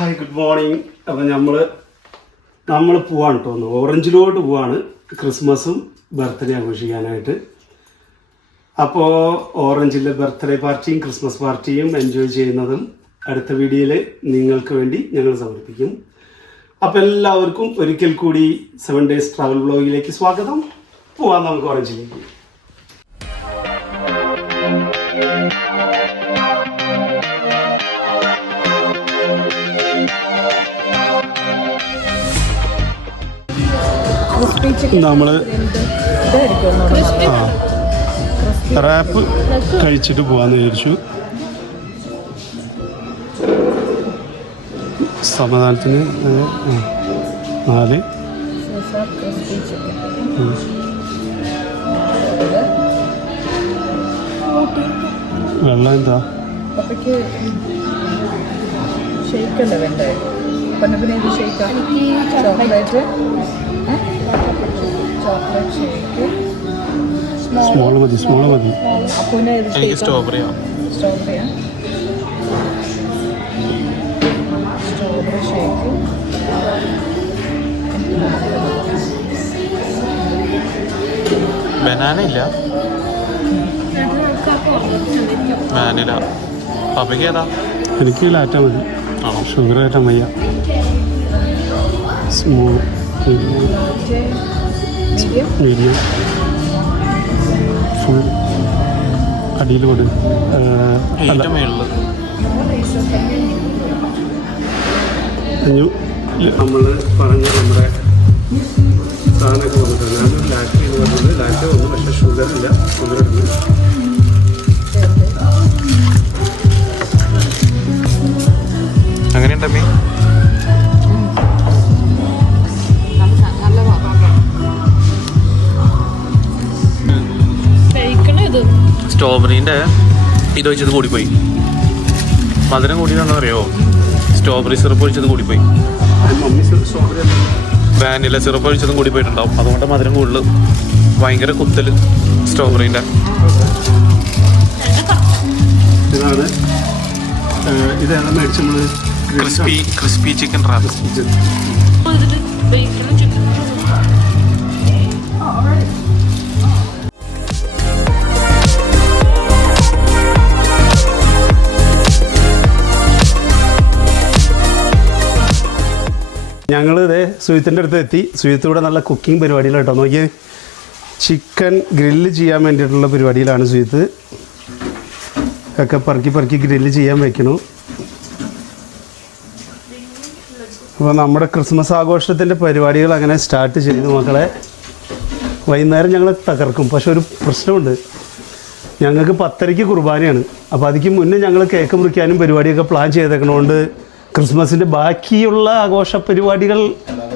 Hi good morning. അപ്പം നമ്മൾ പോവാണ് കേട്ടോ, ഒന്ന് ഓറഞ്ചിലോട്ട് പോവാണ് ക്രിസ്മസും ബർത്ത്ഡേ ആഘോഷിക്കാനായിട്ട്. അപ്പോൾ ഓറഞ്ചിലെ ബർത്ത്ഡേ പാർട്ടിയും ക്രിസ്മസ് പാർട്ടിയും എൻജോയ് ചെയ്യുന്നതും അടുത്ത വീഡിയോയിൽ നിങ്ങൾക്ക് വേണ്ടി ഞങ്ങൾ സമർപ്പിക്കും. അപ്പോൾ എല്ലാവർക്കും ഒരിക്കൽ കൂടി 7 days ട്രാവൽ വ്ളോഗിലേക്ക് സ്വാഗതം. പോവാം നമുക്ക് ഓറഞ്ചിലേക്ക്. നമ്മൾ റാപ്പ് കഴിച്ചിട്ട് പോകാമെന്ന് വിചാരിച്ചു. സമാധാനത്തിന് 4 വെള്ളം എന്താ ഷെയ്ക്കല്ലേ വേണ്ടേ? പിന്നെ ഇത് ഷെയ്ക്കാ ചോക്ലേറ്റ് ഷേക്ക് സ്മോൾ മതി. അപ്പൂനെ സ്ട്രോബെറി ഷേക്ക് ബനാന ഇല്ല, വാനില. പപ്പയ്ക്ക് ഏതാ? എനിക്ക് ലാറ്റ മതി. ഷുഗർ ആയിട്ടാ വയ്യ. സ്മോൾ മീഡിയം ഫുൾ അടിയിലോട് നമ്മൾ പറഞ്ഞ നമ്മുടെ സാധനമൊക്കെ വന്നിട്ടുണ്ട്. ഞാൻ ലാറ്റ എന്ന് പറഞ്ഞത് ലാറ്റ വന്നു, പക്ഷേ ഷുഗറില്ല. ഷുഗർ ഇടുന്നു. അങ്ങനെയുണ്ടമ്മേ? സ്ട്രോബെറീൻ്റെ ഇത് ഒഴിച്ചത് കൂടിപ്പോയി. മധുരം കൂടിയതാണെന്ന് അറിയോ? സ്ട്രോബെറി സിറപ്പ് ഒഴിച്ചത് കൂടിപ്പോയി. വാനില സിറപ്പ് ഒഴിച്ചതും കൂടി പോയിട്ടുണ്ടാവും. അതുകൊണ്ട് മധുരം കൂടുതൽ. ഭയങ്കര കുത്തൽ സ്ട്രോബെറീൻ്റെ. ഇതാണ് മേടിച്ചത്, ക്രിസ്പി ചിക്കൻ റാപ്പ്. ഞങ്ങൾ ഇതേ സുജിത്തിൻ്റെ അടുത്ത് എത്തി. സുജിത്ത് ഇവിടെ നല്ല കുക്കിംഗ് പരിപാടിയിലാട്ടോ. നോക്കിയേ, ചിക്കൻ ഗ്രില്ല് ചെയ്യാൻ വേണ്ടിയിട്ടുള്ള പരിപാടിയിലാണ് സുജിത്ത്. ഒക്കെ പറക്കി ഗ്രില്ല് ചെയ്യാൻ വെക്കണു. അപ്പോൾ നമ്മുടെ ക്രിസ്മസ് ആഘോഷത്തിൻ്റെ പരിപാടികൾ അങ്ങനെ സ്റ്റാർട്ട് ചെയ്തു മക്കളെ. വൈകുന്നേരം ഞങ്ങൾ തകർക്കും. പക്ഷെ ഒരു പ്രശ്നമുണ്ട്, ഞങ്ങൾക്ക് 10:30 കുർബാനയാണ്. അപ്പോൾ അതിക്ക് മുന്നേ ഞങ്ങൾ കേക്ക് മുറിക്കാനും പരിപാടിയൊക്കെ പ്ലാൻ ചെയ്തേക്കണോണ്ട് ക്രിസ്മസിൻ്റെ ബാക്കിയുള്ള ആഘോഷ പരിപാടികൾ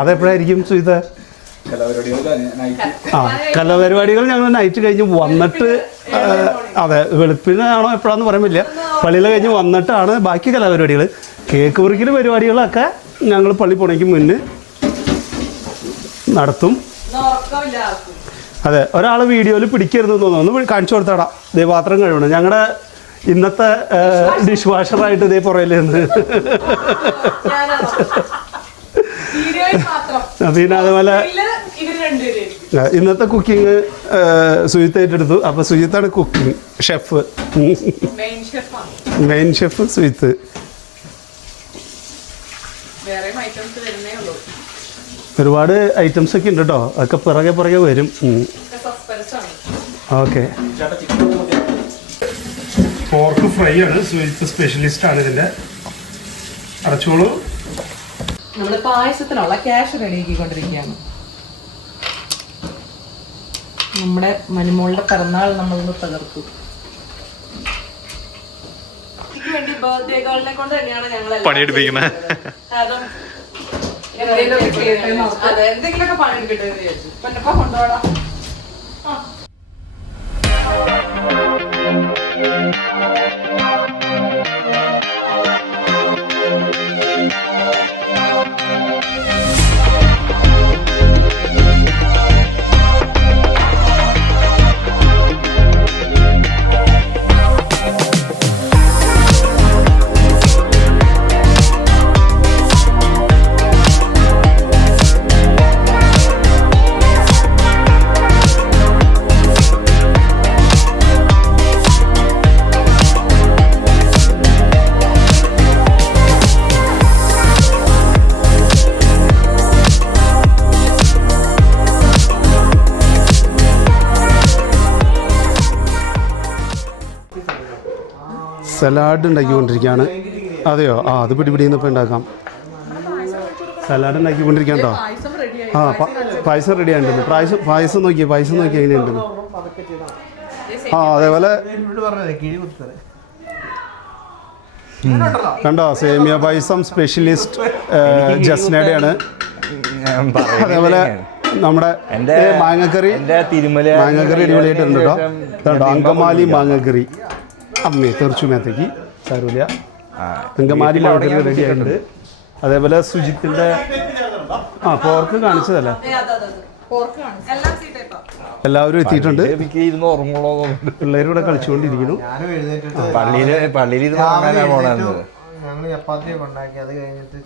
അതെപ്പോഴായിരിക്കും സുജിത? കലാപരിപാടികൾ ഞങ്ങൾ നൈറ്റ് കഴിഞ്ഞ് വന്നിട്ട്, അതെ വെളുപ്പിനാണോ എപ്പോഴാന്ന് പറയാൻ പറ്റില്ല, പള്ളിയിൽ കഴിഞ്ഞ് വന്നിട്ടാണ് ബാക്കി കലാപരിപാടികൾ. കേക്ക് മുറിക്കൽ പരിപാടികളൊക്കെ ഞങ്ങൾ പള്ളി പോണേക്ക് മുന്നേ നടത്തും. അതെ, ഒരാൾ വീഡിയോയിൽ പിടിക്കരുതെന്ന് തോന്നുന്നു. ഒന്ന് കാണിച്ചു കൊടുത്താടാ. ഇതേ പാത്രം കഴിയണം. ഞങ്ങളുടെ ഇന്നത്തെ ഡിഷ് വാഷറായിട്ട് ഇതേ പുറയിലേന്ന്. പിന്നെ അതുപോലെ ഇന്നത്തെ കുക്കിങ് സുജിത്ത് ഏറ്റെടുത്തു. അപ്പോൾ സുജിത്താണ് cooking chef, main chef Sujith. ഒരുപാട് ഐറ്റംസ് ഒക്കെ ഉണ്ട് കേട്ടോ. അതൊക്കെ പിറകെ വരും. ഓക്കെ, പോർക്ക് ഫ്രൈ ആണ്. സുജിത്ത് സ്പെഷ്യലിസ്റ്റ് ആണ് ഇതിൻ്റെ. അടച്ചോളൂ. നമ്മൾ പായസത്തിനുള്ള ക്യാഷ് റെഡിയാക്കിക്കൊണ്ടിരിക്കുകയാണ്. നമ്മുടെ മനുമോളുടെ പിറന്നാൾ നമ്മളൊന്ന് തകർത്തു. പണിയെടുപ്പിക്കുന്നത് എന്തെങ്കിലുമൊക്കെ പണിയെടുക്കട്ടെ എന്ന് വിചാരിച്ചു. കൊണ്ടുപോടാ. സലാഡ് ഉണ്ടാക്കിക്കൊണ്ടിരിക്കുകയാണ്. അതെയോ? ആ അത് പിടിപിടിന്ന് ഇപ്പോൾ ഉണ്ടാക്കാം. സലാഡ് ഉണ്ടാക്കിക്കൊണ്ടിരിക്കാം കേട്ടോ. ആ പായസം റെഡി ആയിട്ടുണ്ടെന്ന്. പായസം നോക്കിയേ എങ്ങനെയുണ്ടെന്ന്. ആ അതേപോലെ കണ്ടോ സേമിയ പായസം സ്പെഷ്യലിസ്റ്റ് ജസ്നയുടെയാണ്. അതേപോലെ നമ്മുടെ മാങ്ങക്കറി അടിപൊളിയായിട്ടുണ്ട് കേട്ടോ. അങ്കമാലി മാങ്ങക്കറി അമ്മേ തെറിച്ചുമേത്തേക്ക് സാരൂല. അങ്കമാലി മാങ്ങക്കറി റെഡി ആയിട്ടുണ്ട്. അതേപോലെ സുജിത്തിന്റെ പോർക്ക് കാണിച്ചതല്ലേ, എല്ലാവരും എത്തിയിട്ടുണ്ട്. പിള്ളേരും ഇവിടെ കളിച്ചുകൊണ്ടിരിക്കുന്നു. ഞങ്ങൾ ചപ്പാത്തിയൊക്കെ ഉണ്ടാക്കി, അത് കഴിഞ്ഞിട്ട്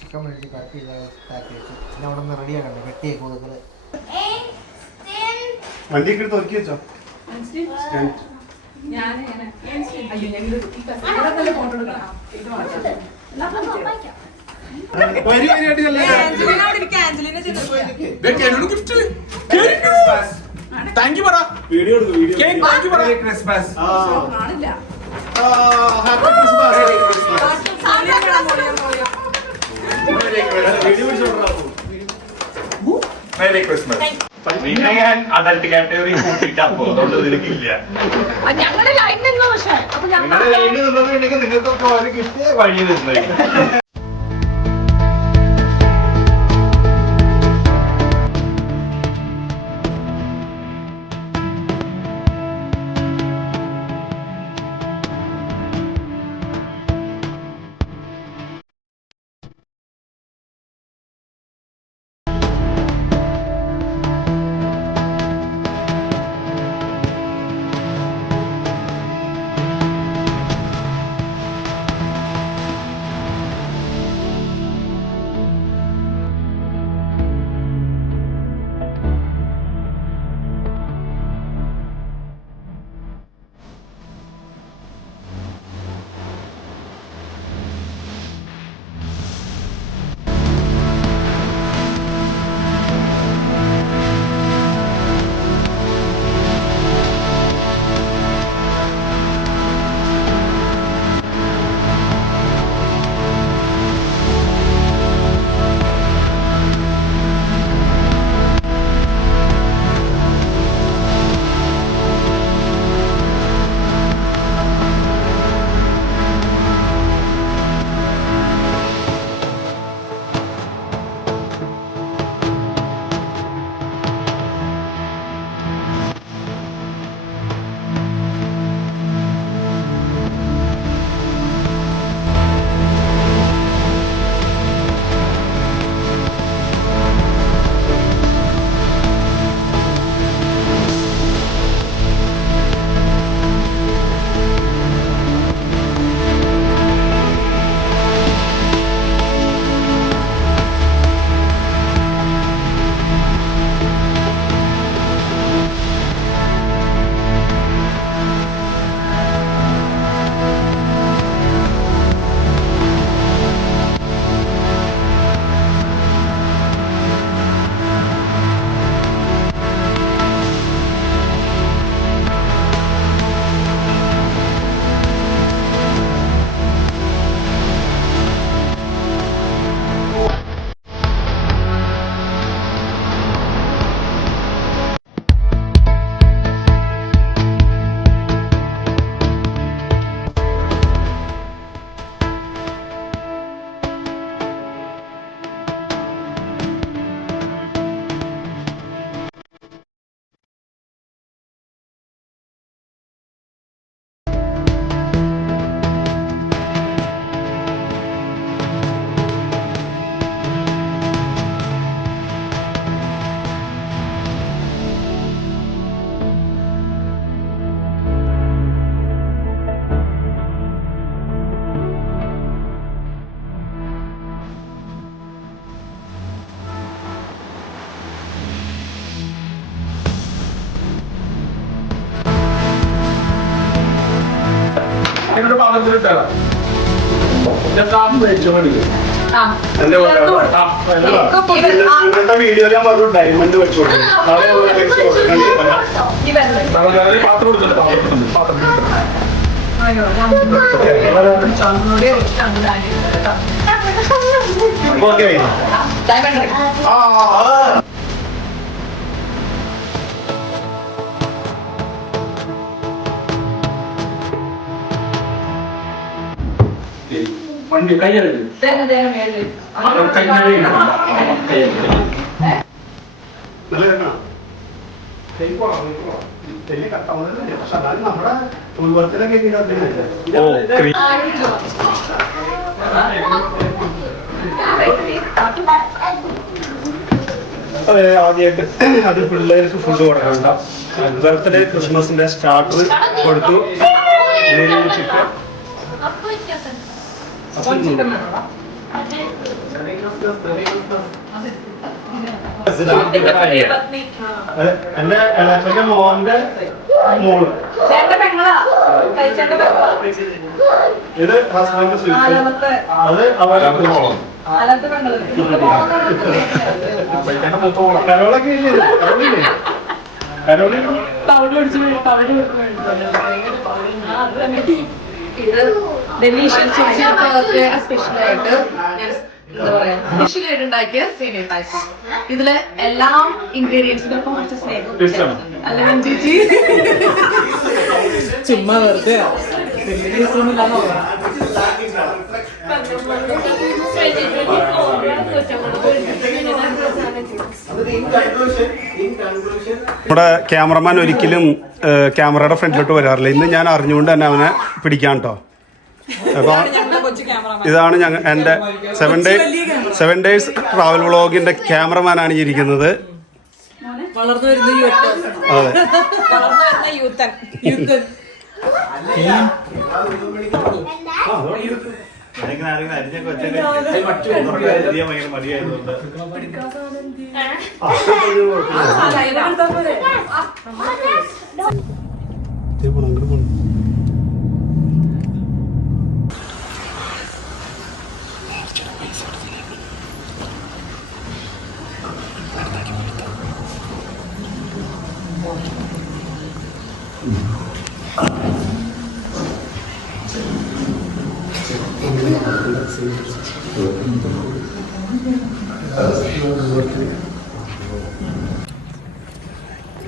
ചിക്കൻ മേടിച്ച് കട്ട് ചെയ്ത് ഇതാക്കി വെച്ചു. പിന്നെ അവിടെ നിന്ന് റെഡിയാക്കണ്ടേ വെട്ടിയൊക്കെ കൊടുക്കല്. വണ്ടിയൊക്കെ എടുത്ത് ഒതുക്കി വെച്ചോ. Merry Christmas. പിന്നെ ഞാൻ അഡൽട്ട് കാറ്റഗറി കൂട്ടിട്ടപ്പോ അതുകൊണ്ട് നിനക്കില്ല. ഞങ്ങളുടെ ലൈൻ നിന്നു. പക്ഷേ അപ്പൊ നിങ്ങളുടെ ലൈനിൽ നിന്നുണ്ടെങ്കിൽ നിങ്ങൾക്കൊക്കെ ഒരു കിട്ടിയ വഴി നിന്നു. വീഡിയോ ഞാൻ പറഞ്ഞു ഡയമണ്ട് വെച്ചു പാത്രം വണ്ടി കയ്യെടുക്കും നമ്മുടെ ഉൾവത്തിലൊക്കെ ആദ്യമായിട്ട് അത് പിള്ളേർക്ക് ഫുഡ് കൊടുക്കണ്ട. ബർത്ത്ഡേ ക്രിസ്മസിന്റെ സ്റ്റാർട്ടർ കൊടുത്തു. ചിക്കൻ എന്റെ ഇളച്ചന്റെ മോന്റെ മോള്. ഇത് ഹസ്ബൻഡ് സ്വീറ്റ്. അത് അവരുടെ കരോളൊക്കെ ഇത് ഡെലീഷ്യസ് സ്പെഷ്യലായിട്ട് എന്താ പറയാ സ്പെഷ്യലായിട്ട് ഉണ്ടാക്കിയ സേമിയ പായസം. ഇതില് എല്ലാ ഇൻഗ്രീഡിയൻസിനും കുറച്ച് സ്നേഹം അല്ല ചേച്ചി ചുമ്മാ വെറുതെ നമ്മുടെ ക്യാമറമാൻ ഒരിക്കലും ക്യാമറയുടെ ഫ്രണ്ടിലോട്ട് വരാറില്ല. ഇന്ന് ഞാൻ അറിഞ്ഞുകൊണ്ട് തന്നെ അവനെ പിടിക്കാൻ കേട്ടോ. അപ്പൊ ഇതാണ് എൻ്റെ 7 days ട്രാവൽ വ്ളോഗിന്റെ ക്യാമറമാനാണ് ഈ ഇരിക്കുന്നത്. വളർന്നു വരുന്ന യൂത്തൻ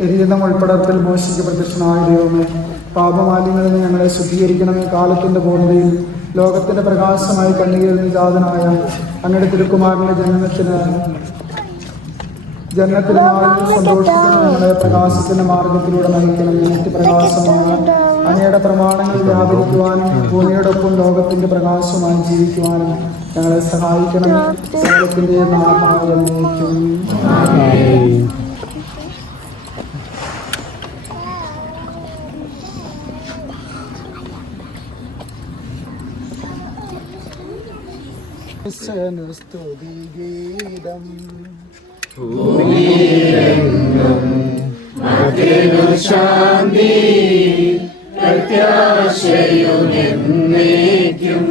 എരിയുന്ന ഉൾപ്പെടത്തിൽ മോശിക്ക് പ്രത്യക്ഷനായ ദൈവമേ, പാപമാലിന്യങ്ങളിൽ നിന്ന് ഞങ്ങളെ ശുദ്ധീകരിക്കണമേ. കാലത്തിന്റെ പൂർണ്ണതയിൽ ലോകത്തിന്റെ പ്രകാശമായി കണ്ണീരിൽ നിജാതനായ അങ്ങയുടെ തിരുക്കുമാരന്റെ ജന്മത്തിന് നാളിൽ സന്തോഷിക്കുന്ന ഞങ്ങളെ പ്രകാശത്തിന്റെ മാർഗത്തിലൂടെ നയിക്കണമേ. നിത്യപ്രകാശമാണ് അങ്ങയുടെ പ്രമാണങ്ങൾ വ്യാപരിക്കുവാനും ഭൂമിയോടൊപ്പം ലോകത്തിന്റെ പ്രകാശമായി ജീവിക്കുവാനും ഞങ്ങളെ സഹായിക്കണം. സകലത്തിന്റെ നാമം സ്തുതിഗീതം ശാന്തി പ്രത്യാശയുമെന്നേക്കും.